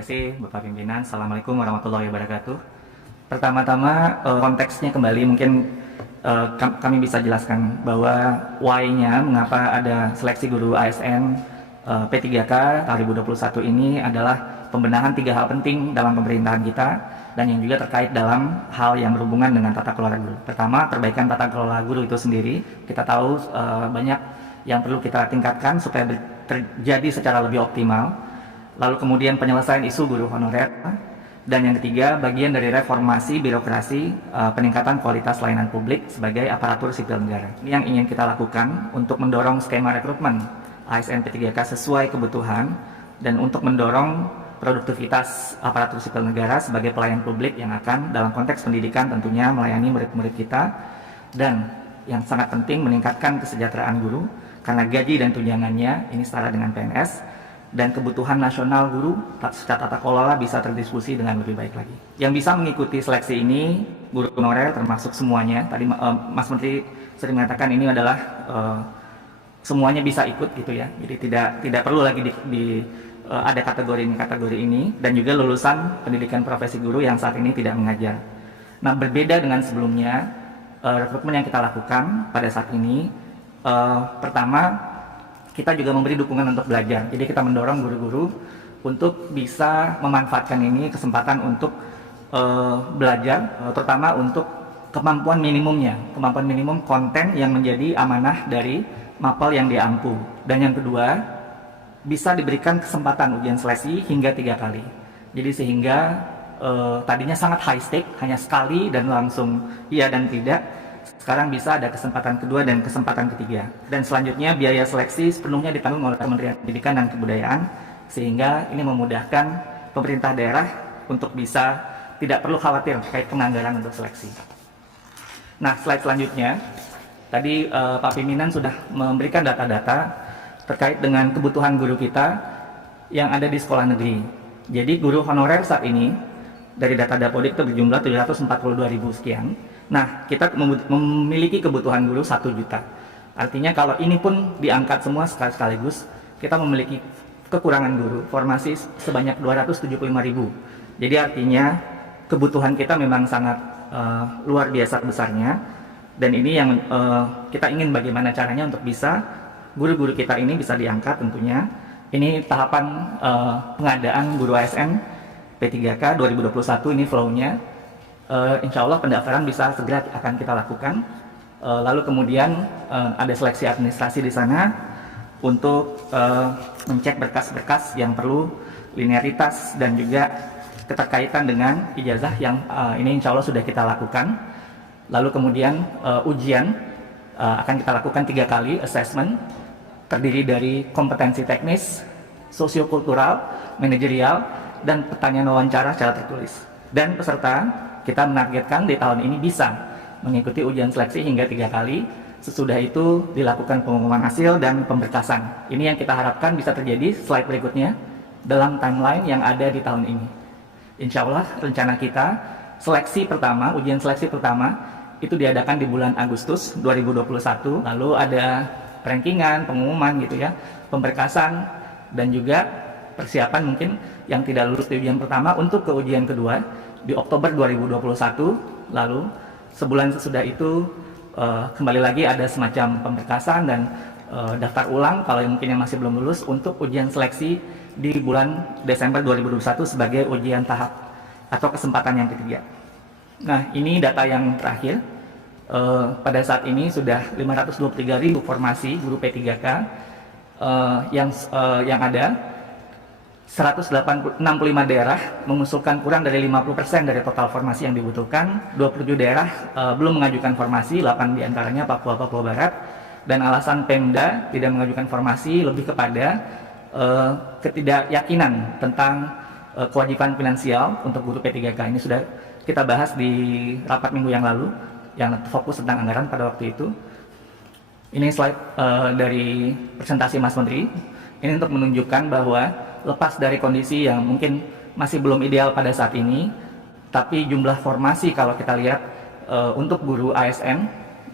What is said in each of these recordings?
Terima kasih Bapak Pimpinan. Assalamualaikum warahmatullahi wabarakatuh. Pertama-tama konteksnya kembali mungkin kami bisa jelaskan bahwa why-nya mengapa ada seleksi guru ASN P3K 2021 ini adalah pembenahan 3 hal penting dalam pemerintahan kita dan yang juga terkait dalam hal yang berhubungan dengan tata kelola guru. Pertama, perbaikan tata kelola guru itu sendiri. Kita tahu banyak yang perlu kita tingkatkan supaya terjadi secara lebih optimal. Lalu kemudian penyelesaian isu guru honorer, dan yang ketiga bagian dari reformasi birokrasi, peningkatan kualitas layanan publik sebagai aparatur sipil negara. Ini yang ingin kita lakukan untuk mendorong skema rekrutmen ASN P3K sesuai kebutuhan dan untuk mendorong produktivitas aparatur sipil negara sebagai pelayan publik yang akan dalam konteks pendidikan tentunya melayani murid-murid kita, dan yang sangat penting meningkatkan kesejahteraan guru karena gaji dan tunjangannya ini setara dengan PNS, dan kebutuhan nasional guru secara tata kelola bisa terdiskusi dengan lebih baik lagi. Yang bisa mengikuti seleksi ini guru honorer termasuk semuanya. Tadi Mas Menteri sering mengatakan ini adalah semuanya bisa ikut gitu ya. Jadi tidak perlu lagi ada kategori ini dan juga lulusan pendidikan profesi guru yang saat ini tidak mengajar. Nah, berbeda dengan sebelumnya, rekrutmen yang kita lakukan pada saat ini pertama, kita juga memberi dukungan untuk belajar. Jadi kita mendorong guru-guru untuk bisa memanfaatkan ini kesempatan untuk belajar, terutama untuk kemampuan minimum konten yang menjadi amanah dari mapel yang diampu. Dan yang kedua, bisa diberikan kesempatan ujian seleksi hingga 3 kali. Jadi sehingga tadinya sangat high stake, hanya sekali dan langsung iya dan tidak. Sekarang bisa ada kesempatan kedua dan kesempatan ketiga. Dan selanjutnya biaya seleksi sepenuhnya ditanggung oleh Kementerian Pendidikan dan Kebudayaan, sehingga ini memudahkan pemerintah daerah untuk bisa tidak perlu khawatir terkait penganggaran untuk seleksi. Nah, slide selanjutnya, tadi Pak Pimpinan sudah memberikan data-data terkait dengan kebutuhan guru kita yang ada di sekolah negeri. Jadi guru honorer saat ini dari data Dapodik itu berjumlah 742.000 sekian. Nah, kita memiliki kebutuhan guru 1 juta. Artinya kalau ini pun diangkat semua sekaligus, kita memiliki kekurangan guru, formasi sebanyak 275.000. Jadi artinya kebutuhan kita memang sangat luar biasa besarnya. Dan ini yang kita ingin bagaimana caranya untuk bisa guru-guru kita ini bisa diangkat tentunya. Ini tahapan pengadaan guru ASN P3K 2021, ini flow-nya. Insya Allah pendaftaran bisa segera akan kita lakukan. Lalu kemudian ada seleksi administrasi di sana untuk mencek berkas-berkas yang perlu linearitas dan juga keterkaitan dengan ijazah yang ini insya Allah sudah kita lakukan. Lalu kemudian ujian akan kita lakukan 3 kali assessment, terdiri dari kompetensi teknis, sosiokultural, manajerial, dan pertanyaan wawancara secara tertulis. Dan peserta kita menargetkan di tahun ini bisa mengikuti ujian seleksi hingga 3 kali. Sesudah itu dilakukan pengumuman hasil dan pemberkasan. Ini yang kita harapkan bisa terjadi slide berikutnya dalam timeline yang ada di tahun ini. Insya Allah rencana kita ujian seleksi pertama itu diadakan di bulan Agustus 2021. Lalu ada rankingan, pengumuman gitu ya, pemberkasan, dan juga persiapan mungkin yang tidak lulus di ujian pertama untuk ke ujian kedua di Oktober 2021. Lalu sebulan sesudah itu kembali lagi ada semacam pemberkasan dan daftar ulang kalau mungkin yang masih belum lulus untuk ujian seleksi di bulan Desember 2021 sebagai ujian tahap atau kesempatan yang ketiga. Nah, ini data yang terakhir. Pada saat ini sudah 523.000 formasi guru P3K yang ada. 165 daerah mengusulkan kurang dari 50% dari total formasi yang dibutuhkan. 27 daerah belum mengajukan formasi, 8 diantaranya Papua Barat. Dan alasan Pemda tidak mengajukan formasi lebih kepada ketidakyakinan tentang kewajiban finansial untuk guru P3K. Ini sudah kita bahas di rapat minggu yang lalu yang fokus tentang anggaran pada waktu itu. Ini slide dari presentasi Mas Menteri. Ini untuk menunjukkan bahwa lepas dari kondisi yang mungkin masih belum ideal pada saat ini, tapi jumlah formasi kalau kita lihat untuk guru ASN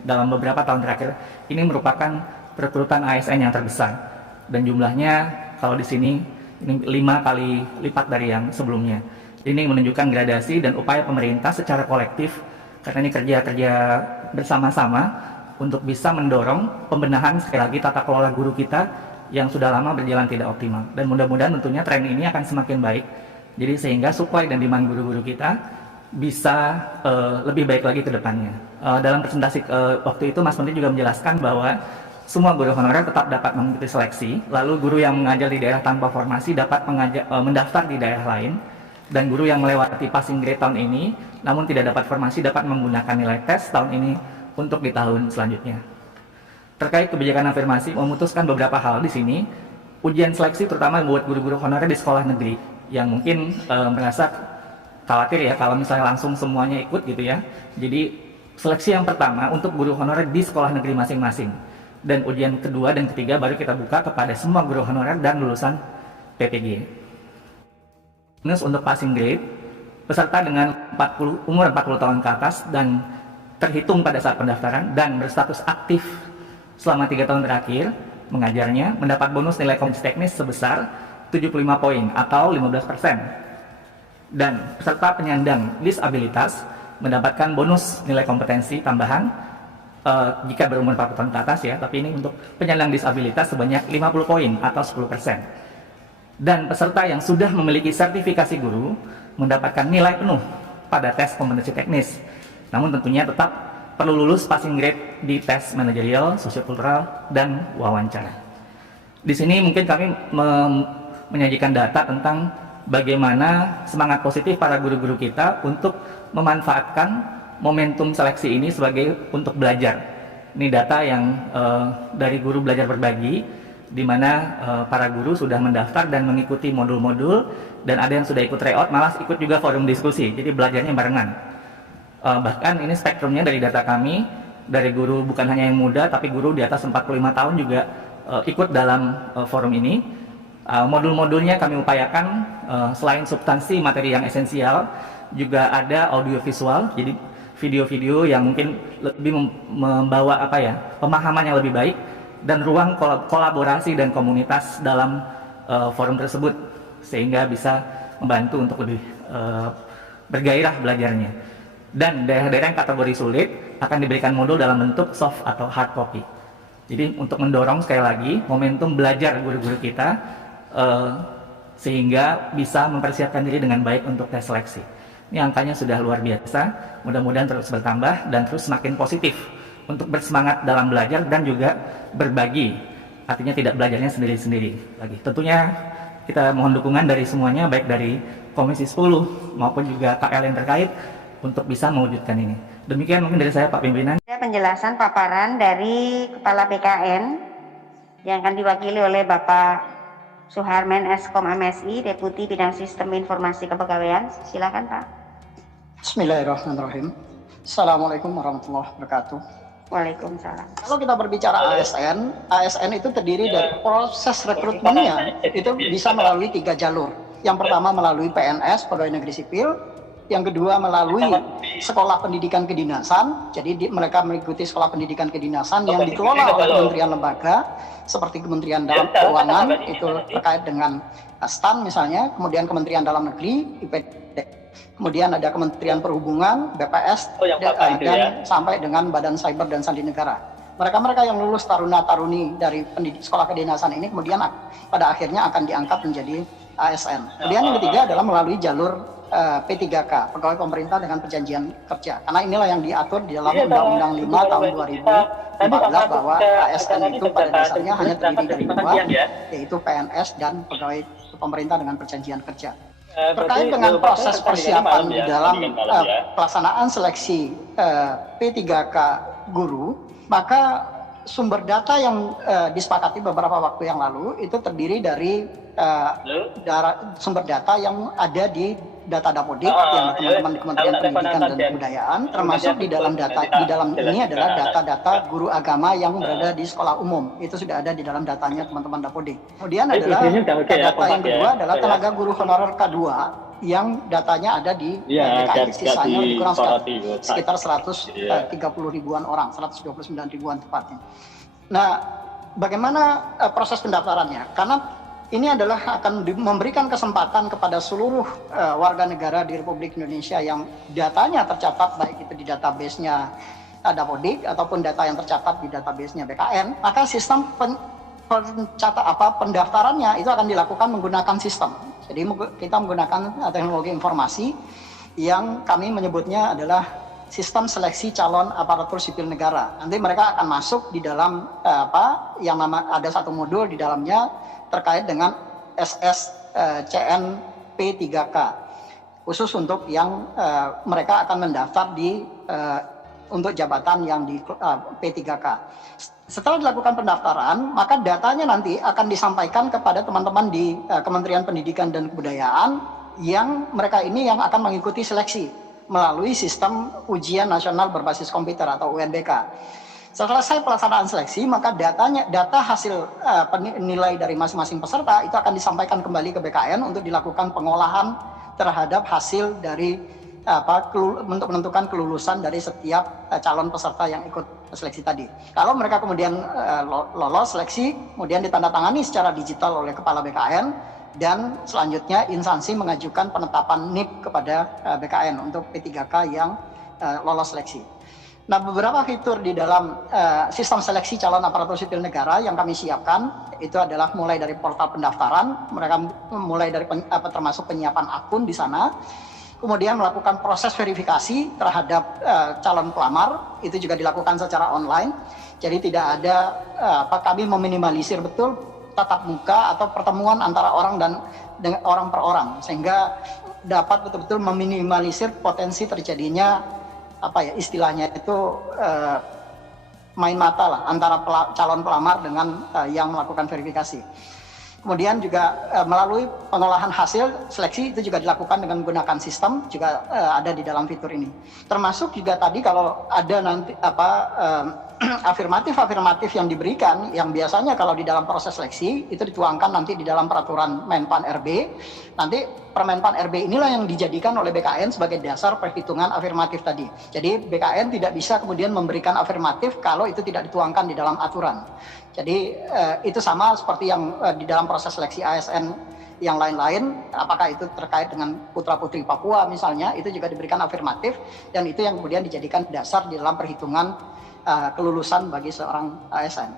dalam beberapa tahun terakhir ini merupakan rekrutan ASN yang terbesar, dan jumlahnya kalau di sini Ini 5 kali lipat dari yang sebelumnya. Ini menunjukkan gradasi dan upaya pemerintah secara kolektif, karena ini kerja bersama-sama untuk bisa mendorong pembenahan sekali lagi tata kelola guru kita yang sudah lama berjalan tidak optimal. Dan mudah-mudahan tentunya tren ini akan semakin baik. Jadi sehingga supply dan demand guru-guru kita bisa lebih baik lagi ke depannya. Dalam presentasi waktu itu Mas Menteri juga menjelaskan bahwa semua guru honorer tetap dapat mengikuti seleksi, lalu guru yang mengajar di daerah tanpa formasi dapat mendaftar di daerah lain, dan guru yang melewati passing grade tahun ini namun tidak dapat formasi dapat menggunakan nilai tes tahun ini untuk di tahun selanjutnya. Terkait kebijakan afirmasi, memutuskan beberapa hal di sini. Ujian seleksi terutama buat guru-guru honorer di sekolah negeri yang mungkin merasa khawatir ya kalau misalnya langsung semuanya ikut gitu ya. Jadi seleksi yang pertama untuk guru honorer di sekolah negeri masing-masing, dan ujian kedua dan ketiga baru kita buka kepada semua guru honorer dan lulusan PPG. Untuk passing grade, peserta dengan umur 40 tahun ke atas dan terhitung pada saat pendaftaran dan berstatus aktif selama 3 tahun terakhir mengajarnya mendapat bonus nilai kompetensi teknis sebesar 75 poin atau 15%. Dan peserta penyandang disabilitas mendapatkan bonus nilai kompetensi tambahan jika berumur 40 tahun ke atas ya, tapi ini untuk penyandang disabilitas sebanyak 50 poin atau 10%. Dan peserta yang sudah memiliki sertifikasi guru mendapatkan nilai penuh pada tes kompetensi teknis. Namun tentunya tetap perlu lulus passing grade di tes manajerial, sosiokultural, dan wawancara. Di sini mungkin kami menyajikan data tentang bagaimana semangat positif para guru-guru kita untuk memanfaatkan momentum seleksi ini sebagai untuk belajar. Ini data yang dari Guru Belajar Berbagi, di mana para guru sudah mendaftar dan mengikuti modul-modul, dan ada yang sudah ikut tryout, malah ikut juga forum diskusi, jadi belajarnya barengan. Bahkan ini spektrumnya dari data kami, dari guru bukan hanya yang muda, tapi guru di atas 45 tahun juga ikut dalam forum ini. Modul-modulnya kami upayakan selain substansi materi yang esensial, juga ada audiovisual, jadi video-video yang mungkin lebih membawa pemahaman yang lebih baik, dan ruang kolaborasi dan komunitas dalam forum tersebut, sehingga bisa membantu untuk lebih bergairah belajarnya. Dan daerah-daerah yang kategori sulit akan diberikan modul dalam bentuk soft atau hard copy. Jadi untuk mendorong sekali lagi momentum belajar guru-guru kita, sehingga bisa mempersiapkan diri dengan baik untuk tes seleksi. Ini angkanya sudah luar biasa, mudah-mudahan terus bertambah dan terus semakin positif untuk bersemangat dalam belajar dan juga berbagi, artinya tidak belajarnya sendiri-sendiri lagi. Tentunya kita mohon dukungan dari semuanya, baik dari Komisi 10 maupun juga KL yang terkait untuk bisa mewujudkan ini. Demikian mungkin dari saya, Pak Pimpinan. Penjelasan paparan dari Kepala BKN yang akan diwakili oleh Bapak Suharmen Eskom MSI, Deputi Bidang Sistem Informasi Kepegawaian. Silakan Pak. Bismillahirrahmanirrahim. Assalamualaikum warahmatullahi wabarakatuh. Waalaikumsalam. Kalau kita berbicara ASN itu terdiri dari proses rekrutmennya itu bisa melalui 3 jalur. Yang pertama melalui PNS, Pegawai Negeri Sipil. Yang kedua melalui sekolah pendidikan kedinasan. Jadi mereka mengikuti sekolah pendidikan kedinasan yang dikelola oleh kementerian lembaga seperti Kementerian Dalam Keuangan itu terkait dengan STAN misalnya, kemudian Kementerian Dalam Negeri, IPD. Kemudian ada Kementerian Perhubungan, BPS, dan sampai dengan Badan Cyber dan Sandi Negara. Mereka-mereka yang lulus taruna-taruni dari sekolah kedinasan ini kemudian pada akhirnya akan diangkat menjadi ASN. Kemudian yang ketiga adalah melalui jalur P3K, Pegawai Pemerintah dengan Perjanjian Kerja. Karena inilah yang diatur di dalam Undang-Undang 5 tahun 2014 bahwa ASN itu pada dasarnya hanya terdiri dari 2, yaitu PNS dan Pegawai Pemerintah dengan Perjanjian Kerja. Terkait dengan proses persiapan di dalam pelaksanaan seleksi P3K guru, maka sumber data yang disepakati beberapa waktu yang lalu itu terdiri dari sumber data yang ada di data Dapodik yang teman-teman di Kementerian Pendidikan dan Kebudayaan, termasuk di dalam ini adalah data-data guru agama yang berada di sekolah umum. Itu sudah ada di dalam datanya teman-teman Dapodik. Kemudian adalah data yang kedua adalah tenaga guru honorer K2 yang datanya ada di DKI, sisanya lebih kurang sekitar 130 ribuan orang, 129 ribuan tepatnya. Nah, bagaimana proses pendaftarannya? Karena ini adalah akan memberikan kesempatan kepada seluruh warga negara di Republik Indonesia yang datanya tercatat baik itu di database-nya Dapodik ataupun data yang tercatat di database-nya BKN, maka sistem pendaftarannya itu akan dilakukan menggunakan sistem. Jadi kita menggunakan teknologi informasi yang kami menyebutnya adalah sistem seleksi calon aparatur sipil negara. Nanti mereka akan masuk di dalam yang ada satu modul di dalamnya terkait dengan SSCN P3K, khusus untuk yang mereka akan mendaftar di untuk jabatan yang di P3K. Setelah dilakukan pendaftaran, maka datanya nanti akan disampaikan kepada teman-teman di Kementerian Pendidikan dan Kebudayaan yang mereka ini yang akan mengikuti seleksi melalui sistem ujian nasional berbasis komputer atau UNBK. Selesai pelaksanaan seleksi, maka data hasil nilai dari masing-masing peserta itu akan disampaikan kembali ke BKN untuk dilakukan pengolahan terhadap hasil dari untuk menentukan kelulusan dari setiap calon peserta yang ikut seleksi tadi. Kalau mereka kemudian lolos seleksi, kemudian ditandatangani secara digital oleh Kepala BKN, dan selanjutnya instansi mengajukan penetapan NIP kepada BKN untuk P3K yang lolos seleksi. Nah, beberapa fitur di dalam sistem seleksi calon aparatur sipil negara yang kami siapkan itu adalah mulai dari portal pendaftaran, mereka mulai dari termasuk penyiapan akun di sana. Kemudian melakukan proses verifikasi terhadap calon pelamar, itu juga dilakukan secara online. Jadi tidak ada kami meminimalisir betul tatap muka atau pertemuan antara orang dan orang per orang, sehingga dapat betul-betul meminimalisir potensi terjadinya istilahnya itu main mata lah antara calon pelamar dengan yang melakukan verifikasi. Kemudian juga melalui pengolahan hasil seleksi itu juga dilakukan dengan menggunakan sistem, juga ada di dalam fitur ini. Termasuk juga tadi kalau ada nanti afirmatif yang yang biasanya kalau di dalam proses seleksi itu dituangkan nanti di dalam peraturan Menpan RB. Nanti Permenpan RB inilah yang dijadikan oleh BKN sebagai dasar perhitungan afirmatif tadi. Jadi BKN tidak bisa kemudian memberikan afirmatif kalau itu tidak dituangkan di dalam aturan. Jadi itu sama seperti yang di dalam proses seleksi ASN yang lain-lain, apakah itu terkait dengan putra-putri Papua misalnya, itu juga diberikan afirmatif, dan itu yang kemudian dijadikan dasar di dalam perhitungan kelulusan bagi seorang ASN.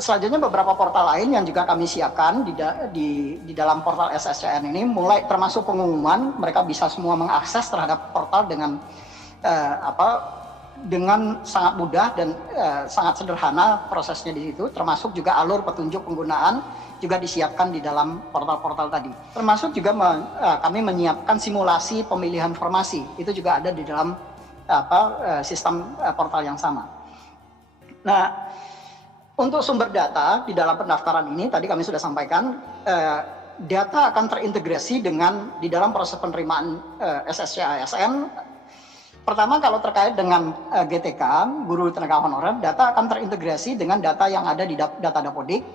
Selanjutnya beberapa portal lain yang juga kami siapkan di dalam portal SSCN ini, mulai termasuk pengumuman, mereka bisa semua mengakses terhadap portal dengan dengan sangat mudah dan sangat sederhana prosesnya di situ, termasuk juga alur petunjuk penggunaan juga disiapkan di dalam portal-portal tadi. Termasuk juga kami menyiapkan simulasi pemilihan formasi, itu juga ada di dalam sistem portal yang sama. Nah, untuk sumber data di dalam pendaftaran ini tadi kami sudah sampaikan, data akan terintegrasi dengan di dalam proses penerimaan SSC ASN. Pertama, kalau terkait dengan GTK, guru tenaga honorer, data akan terintegrasi dengan data yang ada di data Dapodik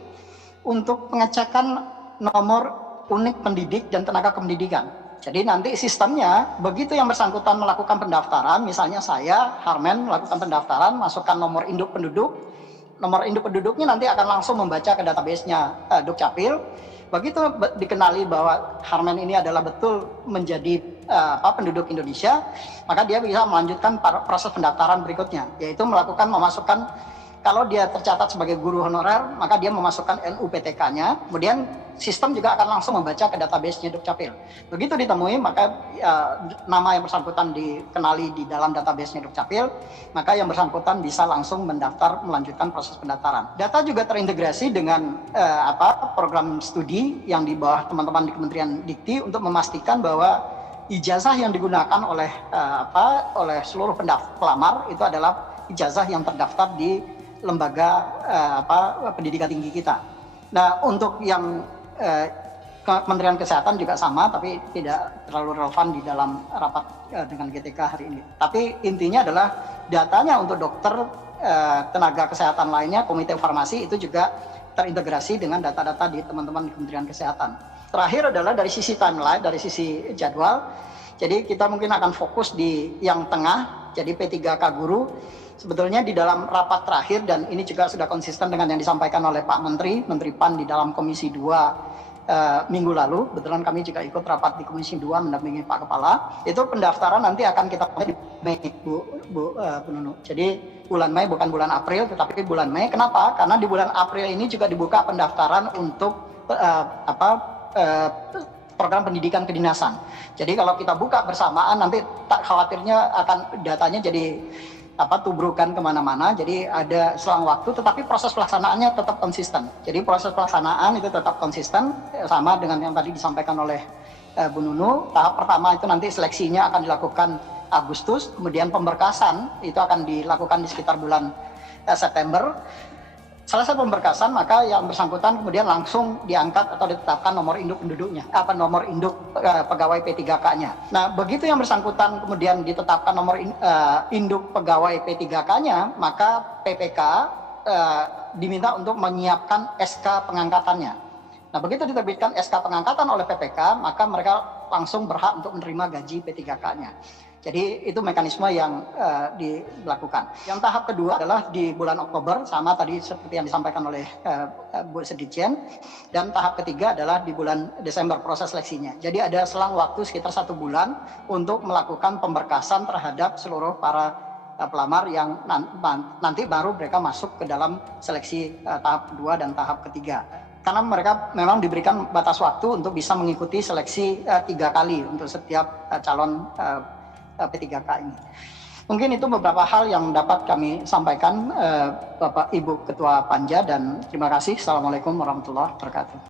untuk pengecekan nomor unik pendidik dan tenaga kependidikan. Jadi nanti sistemnya, begitu yang bersangkutan melakukan pendaftaran, misalnya saya, Harmen, melakukan pendaftaran, masukkan nomor induk penduduknya nanti akan langsung membaca ke database-nya Dukcapil. Begitu dikenali bahwa Harmen ini adalah betul menjadi penduduk Indonesia, maka dia bisa melanjutkan proses pendaftaran berikutnya, yaitu memasukkan, kalau dia tercatat sebagai guru honorer, maka dia memasukkan NUPTK-nya, kemudian sistem juga akan langsung membaca ke database-nya Dukcapil. Begitu ditemui, maka nama yang bersangkutan dikenali di dalam database-nya Dukcapil, maka yang bersangkutan bisa langsung mendaftar, melanjutkan proses pendaftaran. Data juga terintegrasi dengan program studi yang di bawah teman-teman di Kementerian Dikti untuk memastikan bahwa ijazah yang digunakan oleh seluruh pelamar itu adalah ijazah yang terdaftar di lembaga pendidikan tinggi kita. Nah, untuk yang Kementerian Kesehatan juga sama, tapi tidak terlalu relevan di dalam rapat dengan GTK hari ini. Tapi intinya adalah datanya untuk dokter, tenaga kesehatan lainnya, komite farmasi itu juga terintegrasi dengan data-data di teman-teman di Kementerian Kesehatan. Terakhir adalah dari sisi timeline, dari sisi jadwal. Jadi kita mungkin akan fokus di yang tengah, jadi P3K guru. Sebetulnya di dalam rapat terakhir, dan ini juga sudah konsisten dengan yang disampaikan oleh Pak Menteri PAN di dalam Komisi 2 minggu lalu, kebetulan kami juga ikut rapat di Komisi 2 mendampingi Pak Kepala. Itu pendaftaran nanti akan kita mulai di Mei, Bu Nunu. Jadi bulan Mei, bukan bulan April, tetapi bulan Mei. Kenapa? Karena di bulan April ini juga dibuka pendaftaran untuk program pendidikan kedinasan. Jadi kalau kita buka bersamaan, nanti tak khawatirnya akan datanya jadi tubrukan kemana-mana, jadi ada selang waktu, tetapi proses pelaksanaannya tetap konsisten. Jadi proses pelaksanaan itu tetap konsisten, sama dengan yang tadi disampaikan oleh Bu Nunu. Tahap pertama itu nanti seleksinya akan dilakukan Agustus, kemudian pemberkasan itu akan dilakukan di sekitar bulan September. Selesai pemberkasan, maka yang bersangkutan kemudian langsung diangkat atau ditetapkan nomor induk penduduknya, nomor induk pegawai P3K-nya. Nah, begitu yang bersangkutan kemudian ditetapkan nomor induk pegawai P3K-nya, maka PPK diminta untuk menyiapkan SK pengangkatannya. Nah, begitu diterbitkan SK pengangkatan oleh PPK, maka mereka langsung berhak untuk menerima gaji P3K-nya. Jadi itu mekanisme yang dilakukan. Yang tahap kedua adalah di bulan Oktober, sama tadi seperti yang disampaikan oleh Bu Sedikjen. Dan tahap ketiga adalah di bulan Desember proses seleksinya. Jadi ada selang waktu sekitar 1 bulan untuk melakukan pemberkasan terhadap seluruh para pelamar yang nanti baru mereka masuk ke dalam seleksi tahap kedua dan tahap ketiga. Karena mereka memang diberikan batas waktu untuk bisa mengikuti seleksi 3 kali untuk setiap calon P3K ini. Mungkin itu beberapa hal yang dapat kami sampaikan, Bapak Ibu Ketua Panja, dan terima kasih. Assalamualaikum warahmatullahi wabarakatuh.